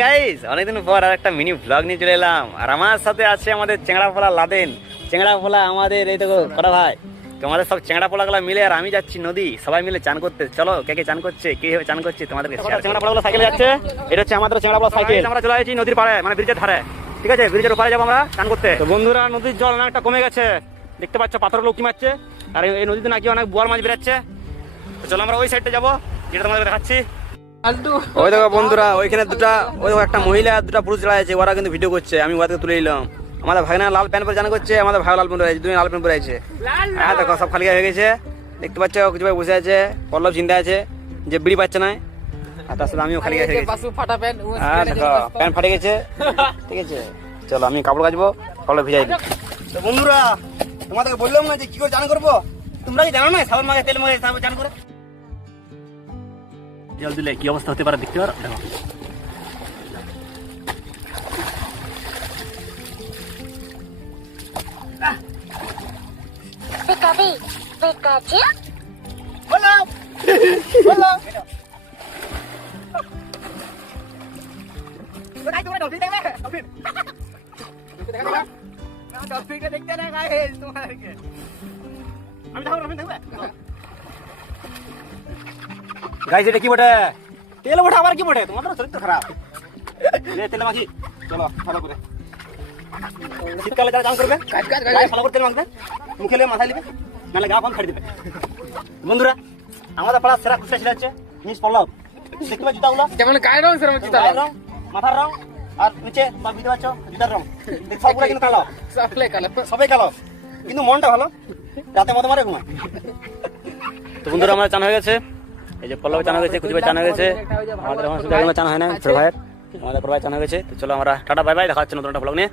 Guys অনেকদিন পর আর একটা মিনি ব্লগ নিয়ে চলে এলাম। আর আমার সাথে আছে আমাদের চেংড়াপোলা লাদেন। চেংড়াপোলা আমাদের এই দেখো কটা ভাই, তোমাদের সব চেংড়াপোলা গুলা মিলে আর আমি যাচ্ছি নদী, সবাই মিলে চান করতে। চলো কে কে চান করছে, কিভাবে চান করছে তোমাদেরকে। চেংড়াপোলা গুলো সাইকেলে যাচ্ছে, এটা হচ্ছে আমাদের চেংড়াপোলা সাইকেল। আমরা চলে আসছি নদীর পাড়ে, মানে ব্রিজের ধারে। ঠিক আছে, ব্রিজের ওপারে যাবো আমরা চান করতে। তো বন্ধুরা, নদীর জল অনেকটা কমে গেছে, দেখতে পাচ্ছ পাথর লোক কি মারছে। আর এই নদীতে নাকি অনেক বোয়াল মাছ বেরাচ্ছে। তো চলো আমরা ওই সাইডে যাবো, যেটা তোমাদের দেখাচ্ছি। ওই দেখো বন্ধুরা, ওইখানে ওই একটা মহিলা দুটা পুরুষ দাঁড়ায় আছে, ওরা কিন্তু ভিডিও করছে, আমি ওদেরকে তুলে নিলাম। আমাদের ভাগনা লাল প্যান্ট পরে জানা করছে, আমাদের ভাই লাল প্যান্ট পরে আছে, দুই লাল প্যান্ট পরে আছে। হ্যাঁ দেখো সব খালি হয়ে গেছে, দেখতে পাচ্ছ কিছু ভাই বসে আছে, পল্লব চিন্তা আছে যে বিড়ি পাচ্ছে না। আর তার সাথে আমিও খালি হয়ে গেছি। হ্যাঁ দেখো প্যান্ট ফাটে গেছে। ঠিক আছে, চলো আমি কাপড় কাচবো, কাপড় ভিজাই দিই। তো বন্ধুরা, তোমাদেরকে বললাম না যে কি করে চান করবো, তোমরা কি জানো না সাবান মাখে তেল মাখে তারপর চান করে। জল দিলে কি অবস্থা হতে পারে দেখতে পারো, দেখো। গাইস এটা কি বটে? তেল বটে, আবার কি বটে? তোমাদের শরীর তো খারাপ। তেল মাখি, চলো ভালো করে। শীতকালে যারা চান করবে ভালো করে তেল মাখবে, মুখে নিয়ে মাথায় নিবে, নাহলে গা পান খাড়ি দেবে। বন্ধুরা, আমাদের পাড়া সেরা খুশি ছিল হচ্ছে নিচ পল্লব। দেখতে পাচ্ছ জুতাগুলো যেমন গায়ের রং সেরকম জুতা রং, মাথার রং, আর নিচে তোমার বুঝতে পারছো জুতার রং, সবগুলো কিন্তু কালো, সবাই কালো, কিন্তু মনটা ভালো, রাতে মতো মারে ঘুমায়। তো বন্ধুরা, আমাদের চান হয়ে গেছে, এই যে পল্লব চান হয়ে গেছে, কুচি ভাই চান হয়ে গেছে, আমাদের চান হয় না ছোট ভাইয়ের, আমাদের ভাই চান হয়ে গেছে। তো চলো আমরা টাটা বাই বাই, দেখা হচ্ছে নতুন একটা ব্লগ নিয়ে।